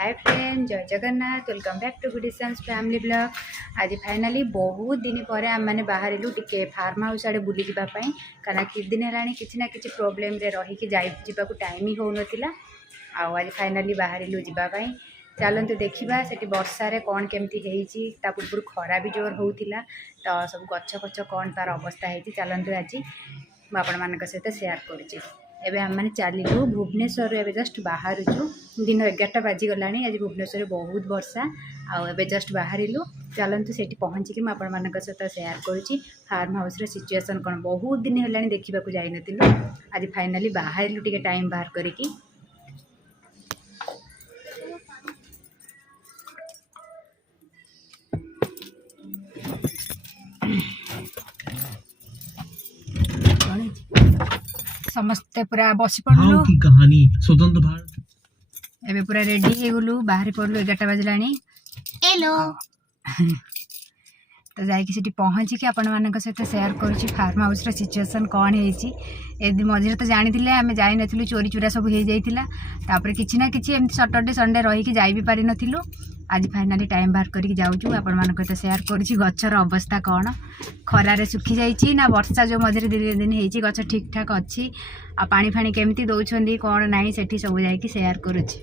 Hi friend, Jai Jagannath. Welcome back to गुडिशंस family blog. आज finally बहुत दिन पर आम मैंने बाहर टिके फार्म हाउस आड़े बुली जावाई, कारण कि दिन है कि ना कि प्रोब्लेम रहीकि जावाक टाइम ही हो नाला। आज फाइनाली बाहर जावाई। चलतु देखा से वर्षार कौन केमती पूर्व खरा भी जोर होता, तो सब गच फच कौन तार अवस्था है। चलतु आज मुझे सहित सेयार करुँची। एबे आम मैंने चलू भुवनेश्वर एवं जस्ट बाहर दिन 11टा बाजिगला। आज भुवनेश्वर बहुत वर्षा आबे जस्ट बाहर चलतु से पहुँचिकी मुझे सहित सेयार करुँची फार्म हाउस सिचुएसन कौन। बहुत दिन है देखा जाइनु, आज फाइनाली बाहर टे टाइम बाहर करी। समस्ते पूरा बसी पड़लु कहानी स्वतंत्र भारत एबे पूरा रेडी हो गलु, बाहर पड़लु 11टा बाजला। हेलो तो जाकि पहुँचिकी आपण मान सहित सेयार करुँची फार्म हाउस सिचुएसन कौन है। मझे तो जानी आम जाई नथिलु, चोरी चूरा सब हो जाइतिला। तापर किछि ना किछि एमती सैटरडे संडे रही जाई भी पारि नथिलु। आज फाइनाली टाइम बाहर करके जाऊँ आपण मान सहित सेयार करुँची गचर अवस्था कौन, खरारे सुखी जाइछि ना वर्षा जो मझे दिन दिन होती गच ठीक ठाक अच्छी। आ पानी फाणी केमती दौरान कौन ना से सब जाकि सेयार करुँची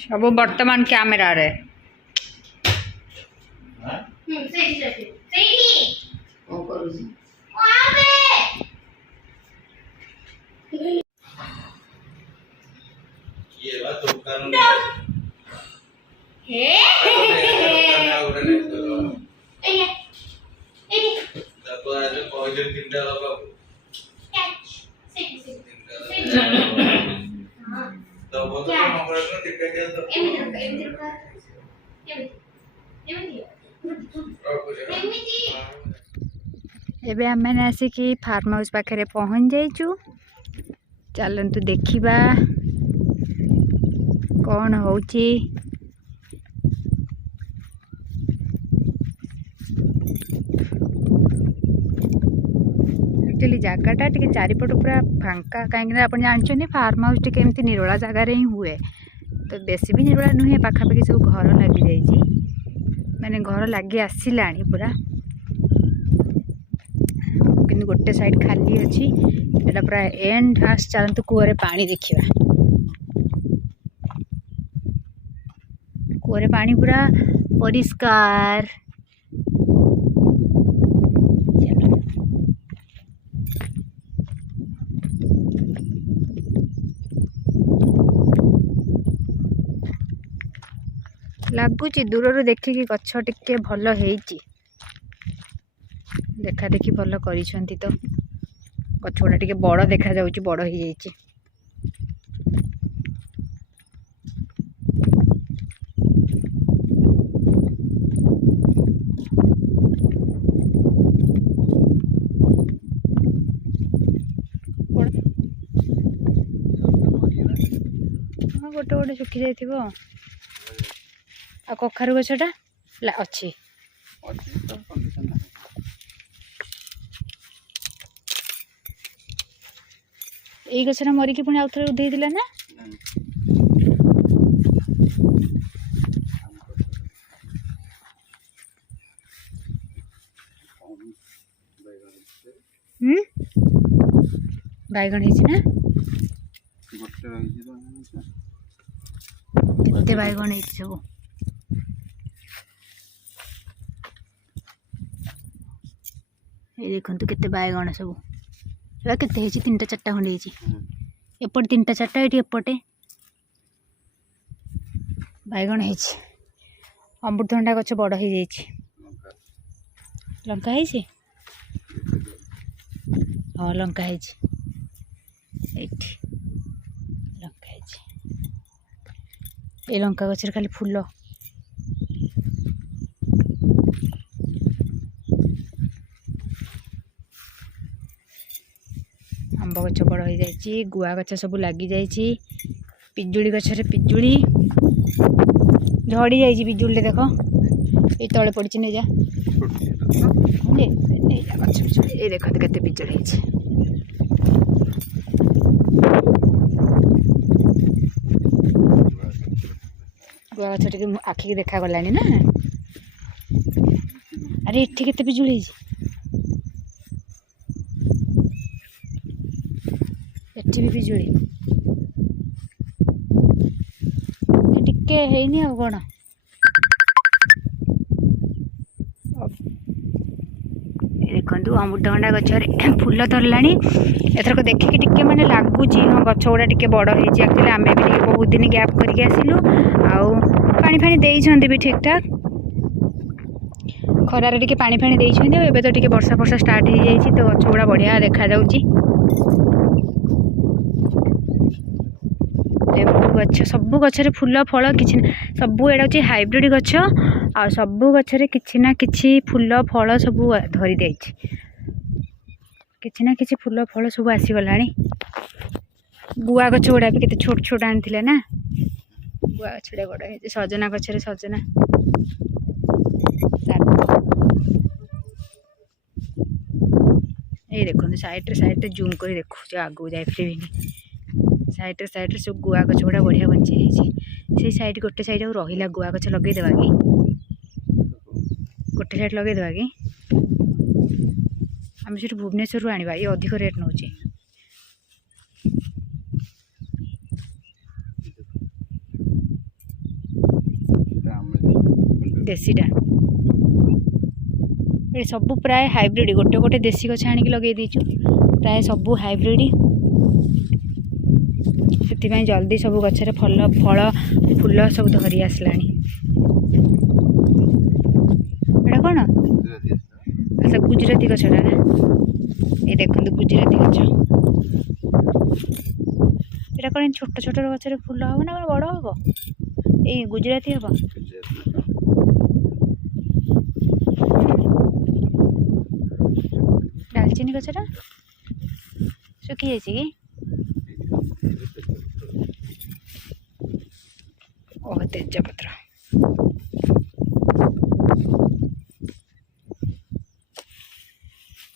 सब वर्तमान कैमेरा रे। ये बात तो कानून एबे आम मैंने आसिकी फार्म हाउस पाखे पहुँच जाइचु। चलतु देखिबा कौन होची। एक्चुअली जगटा टे चारिपट पूरा फांका, कहीं आप जानते फार्म हाउस टे एमती निरोला जगार ही हुए, तो बेसी भी निरोला नुहे। पाखापाखि सब घर लगी जाइए, माने घर लगी आसला पूरा, कि गोटे साइड खाली अच्छी एटा पूरा एंड हास। चलतु कूअरे पानी देखिबा, कूअरे पानी पूरा परिष्कार। लगुच दूर देखिकी गछ टिके भल होइची, देखा देखी भल करिसंती। तो गछ गुड़ा टिके बड़ देखा जाउची, बड़ हो जाइची। गोटे गोटे सुखी जाइथिबो। आ कखारु गछटा अच्छी यही गछटा मरिकी पुणी आउ थे उधे दिला ना। बैगन है केते बैगन है सब। ये देखु केते बैगन सब केते 3टा 4टा खंडे एपटे 3टा 4टा ये एपटे बैगन है। अमृतभंडा गछ बड़ हो जाइए। लंका है हाँ लंका है लंका है। ये लंका गचर खाली फूल आंब गछ बड़ हो जाइए। गुआ गछ सब लगी जाइए। पिजुड़ी गछरे पिजुड़ी झड़ी जाइए। पिजुड़ी देख ये तले पड़ी नहीं जा गछ ये देख केते पिजुड़ी है। गुआ गछ टे आखिक देखा गलानी ना। अरे एठी केते पिजुली ହେଇଛି एठी भी पिजुली टिके ହେଇନି ଆଉ କଣ। देखु अमृतभंडा गचर फूल धरलानी एथरक देखिकी टिके माने लगुच हाँ गछ गुड़ा टिके बड़ होती एक्चुअली आम भी बहुत दिन गैप करके आसिलु आउ पानी फाणी देइछन्ति भी ठीक ठाक खरार टिके पानी फाणी देइछन्ति एबे तो टिके वर्षा वर्षा स्टार्ट हो जाइछि तो गछ गुड़ा बढ़िया देखा जाउछि। लेबू गछ सबु गछरे फूल फल किछि सबु एडा होछि हाइब्रिड गछ आ सबु गछरे किछि ना किछि फूल फल सबु धरि दैछि किछि ना किछि फूल फल सबु आसी गलानी। गुआ गछ गुड़ा भी केते छोट छोट आनिथिले ना गुआ गछ गुड़ा बड़ हे सजना गछरे सजना ए देखो साइड रे जूम कर देखो आगु जाय फ्रीबिनी साइड रे सब गुआ गछ गुड़ा बढ़िया बंची से साइड गोटे साइड आ रहिला गुआ गछ लगे देबा कि गोटे साइड लगे देबा कि आम से भुवनेश्वर रु आनिबा ये अधिक रेट नौचे देसीटा ये सब प्राय हाइब्रिड गोटे गोटे देसी गछ आनिक लगे दीचु प्राय सब हाइब्रिड से जल्दी सब गचरे फल फल फूल सब धरी आसलानी। एटा कौन अच्छा गुजराती गछटा ना ये देखो गुजराती गछ एटा कौन छोट छोट गचरे फूल हम ना बड़ हम ये गुजराती हम डालचीनी गछटा सुखी जाइए कि ओह तेजपत्र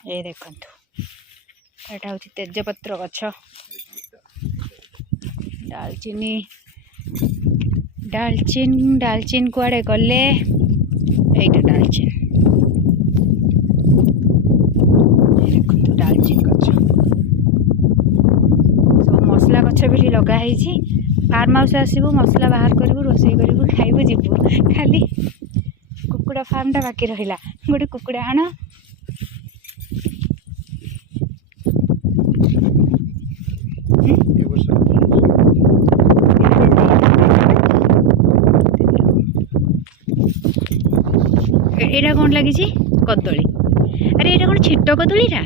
ये देखु एटा हूँ तेजपत्र गछ डालचीनी डालचीन कुआड़े गले एटा डालचीन देखु डालचीन गछ सब मसला गछ भी लगाई फार्म हाउस आसबू मसला बाहर करू रोसई करू खाइबू जीवू खाली कुकुड़ा फार्मटा बाकी रहा गोटे कुकुड़ा आण एटा कौन लगी कदली अरे एटा कौन छिट कदलीटा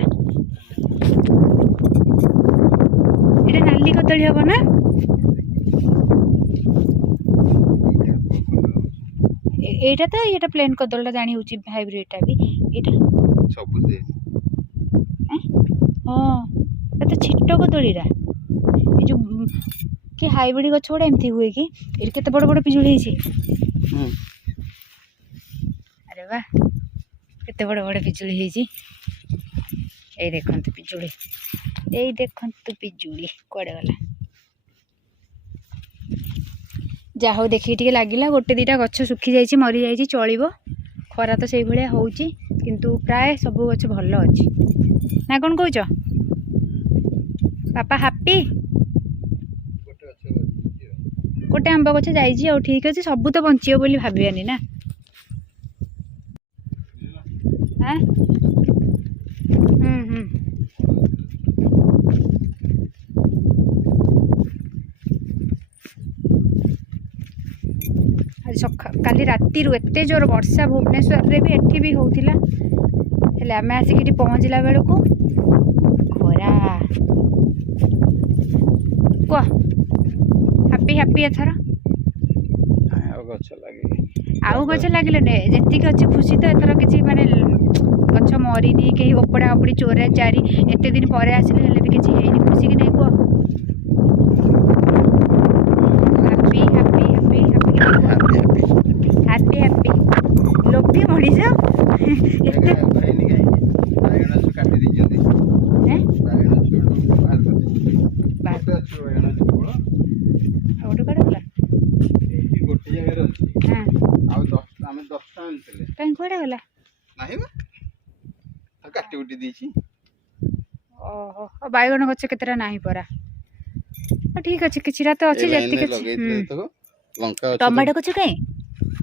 एटा नाली कदली हम ना एटा तो ये प्लेन कदलटा जानी हूँ हाइब्रिडटा भी एटा सब हाँ तो छिट कदलीरा ये जो कि हाइब्रिड गछ गुड़ा एमती हुए कि ये केते बड़ बड़ पिजुली अरे वाह केते बड़ बड़ पिजुली ये देखंतु पिजुली ये देखंतु पिजुली कुआडे गला जा हो देखिए लगिला गोटे दीटा गछ सुखी जाइए मरी जाइए चलो खरा तो से भाया हो किंतु प्राय सब गछ भल अच्छी ना कौन कौच पापा हापी गोटे आंब गछ जाइए ठीक अच्छे सब तो बंचो बोली भावानी ना हाँ काली राति एते जोर वर्षा भुवनेश्वर रे भी एठी भी होउथिला हेले आमे आसिक पहुँचला बेलू खरा कह हापी हापी एथर आउ गछ लगे जी अच्छे खुशी तो एथर किसी माने गछ मरीनी कहीं ओपड़ा ओपड़ी चोरा चारी एत दिन पर आसिले हेले भी किसी है खुशी कि नहीं कह happy happy happy happy happy happy लोभी मनीष हाँ ଆଉ 10 ଆମେ 10ଟା ଆଣିଥିଲେ कहीं कुआडे गला ନାହିଁ ବା ଆଉ କାଟି ଉଠି ଦେଇଛି ओहो बैगन गछ केतेटा नाही परा ठीक अच्छे किछिरा तो अच्छे ଏ जति ଲାଇନରେ किछि ଲଗେଇଥିଲେ ଯେତକ ଲଙ୍କା ଗଛ टमाटो गछ कहीं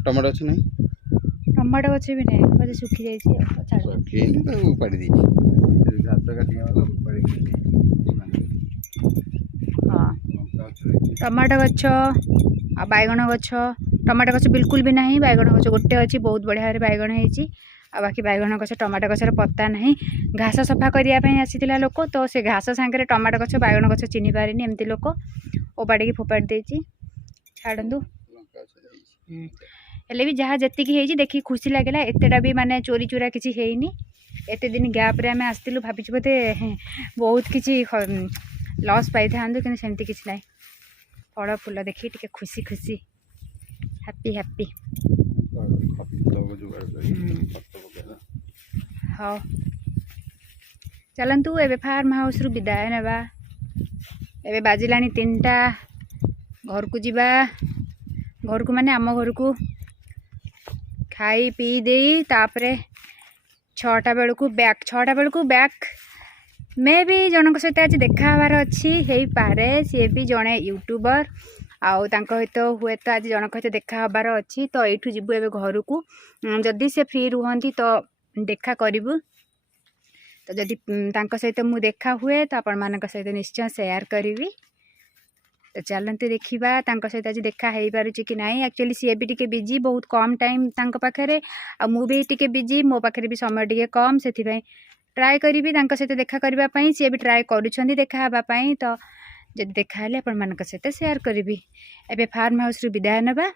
ଟମାଟୋ ଗଛ ନାହିଁ टमाटो गछ भी नहीं बोधे सुखी जाइए छाड़ ରଖିନି ତାକୁ ଉପାଡ଼ି ଦେଇଛି ଘାସ କାଟି ଗଲା ଉପାଡ଼ି ଦେଇଛି हाँ ଲଙ୍କା ଗଛ ରହିଛି टमाटो गछ आ बैगन गछ टमाटो गछ बिल्कुल भी नहीं बैगन गछ गोटे अच्छी बहुत बढ़िया बैगन होती आ बाकी बैगन गछ टमाटो गछर पत्ता नहीं घास सफा करने आसीला लोक तो से घास सांगे टमाटो गछ बैगन गछ चिन्ह पारे एमती लोक ओपाड़ी फोपाड़ी देती छाड़ू ଲଙ୍କା ଗଛ ଯାଇଛି हेले भी जहाँ जी देखी खुशी लगे एतेटा भी माने चोरी चूरा किसी हैनी एते दिन गैप रे आमे आस्तिलु भाबिछु बोते बहुत किसी लॉस पाई था कि सेमती किसी ना फल फूल देखी टिके खुशी खुशी हैप्पी हैप्पी हाँ चलतु एबे फार्म हाउस रु विदाय नेबा एबे बाजिलानी 3टा घर को जीवा घर को माने आम घर को खाई पी दे तापरे 6टा बेलू बैक मैं भी जनक सहित आज देखा हबार अच्छी है पारे सी भी जड़े यूट्यूबर आउ सहित हुए तो आज जनक सहित देखा हबार अच्छी तो यू जीवु ए घर को जदि से फ्री रुहंती तो देखा करूँ तो जदि सहित मु देखा हुए तो आपण मानक सहित निश्चय शेयर करी तो चलते देखा सहित आज देखा हो पारुची कि नहीं एक्चुअली सी भी टी बिजी बहुत कम टाइम पाखे आ मु भी टी बिजी मो पाखे भी समय टी कम से ट्राए करी सहित देखा करने सी भी ट्राए करुँच देखा तो जब देखा आपण मान सहित शेयर करी एबे फार्म हाउस रु विदाय नबा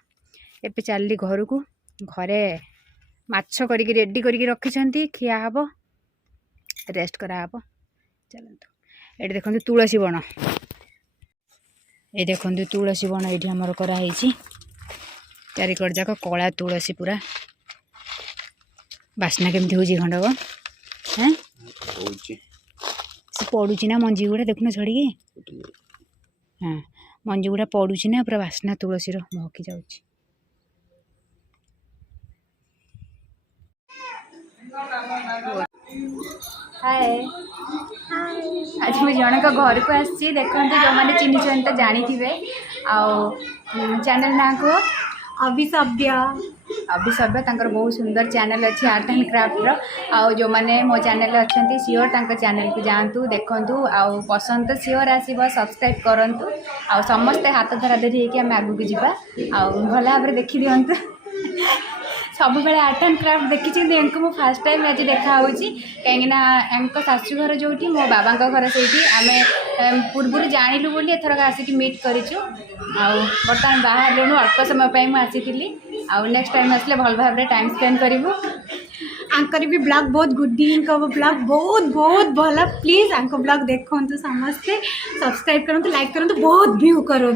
एबे चलली घर को घरे माछ करिक रेडी करिक रखिछंती खिया हबो रेस्ट करा हबो चलंतु एठी देखंतु तुलसी बण ये देखंतु तुलसी बण एठी हमर करा हेछि चारिकड़ जाक कला तुलसी पूरा बास्ना केमती होछि खंडक हैं से पड़ुछि ना मंजी गुड़ा देखुन छड़िकी हाँ मंजी गुड़ा पड़ुछि ना पूरा बास्ना तुलसी रो महकी जाउछि हाय आज मुझे जन का घर को आसी देखते जो मैंने चिन्ह तो जानी थे चैनल ना को अभिसभ्य तांकर बहुत सुंदर चैनल अच्छी आर्ट एंड क्राफ्ट रो जो मैंने मो चैनल अच्छा सियोर चैनल को जातु देखु आउ पसंद तो सियोर आसब सब्सक्राइब करूँ आ समस्ते हाथ धरा धरी होगी आम आगू जावा भल भाव देखी दिंतु सब बेले आर्ट एंड क्राफ्ट देखी मुझे फास्ट टाइम आज देखा कहीं शाशुघर जो मो बाबा घर से आम पूर्व जानलु बोली एथरक आसिक मीट करूँ बर्तमान बाहर लुणु अल्प समय पर मुझे आसी नेक्स्ट टाइम आसले भल भाव टाइम स्पेंड करूँ आंकर भी ब्लॉग बहुत गुडी ब्लॉग बहुत बहुत भल प्लीज आंक ब्लॉग देखु समस्ते सब्सक्राइब करूँ लाइक करूँ बहुत व्यू करूँ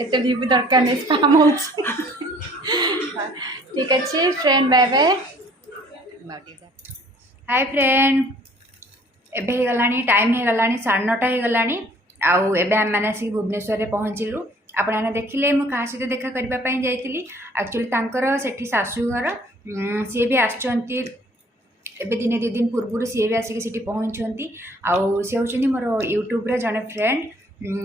एत व्यू भी दरकार नहीं स्पैम हो ठीक अच्छे friend bye bye hi friend एबे हो गलानी टाइम हो गलानी 9:30 हो गलानी आउ एबे हम माने आसी भुवनेश्वर रे पहुँचलु आपण मैंने देखिले मु कहा सहित देखा करने जाइली एक्चुअली तांकर सेठी शाशुघर सी भी आसचंती एबे दिने 2 दिन पूर्व सी भी आसिक सेठी पहुँचती आउ सी होचंदी मोर यूट्यूब रे जने फ्रेंड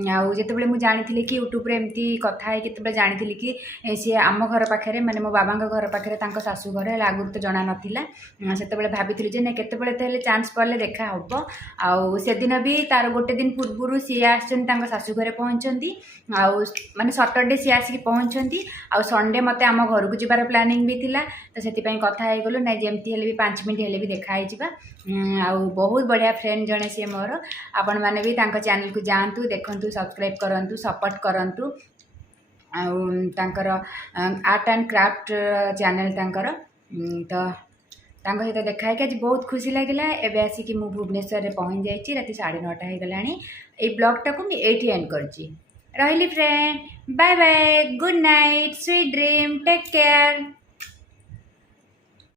आउ जितेबाला मुझे जानी कि यूट्यूब एमती कथा है केतबे जानी कि सी आम घर पाखे माने मो बाबा घर पाखे शाशुघर है आगुरी तो जना नाला से भाभी जे ना केतबे चान्स पाले देखा हम आउ से दिन भी तार गोटे दिन पूर्व सी आसचंदी शाशुघर पहुँचती आउ माने सैटरडे सी आसिक पहुँचती आउ संडे मते आम घर को जीवार प्लानिंग भी थिला तो से कथा गलु ना जमती भी 5 मिनट हेले भी देखा आउ बहुत बढ़िया फ्रेंड जड़े सी मोर आपण मैंने भी चैनल को जातु देखु सब्सक्राइब करूँ सपोर्ट करूँ आर्ट एंड क्राफ्ट चैनल तांकर तो सहित देखा आज बहुत खुशी लगे एवं आसिक मु भुवनेश्वर रे पहुँच जाइए राति 9:30 हो गला ब्लॉगटा को मुझे ये एंड कर friend bye bye good night sweet dream take care.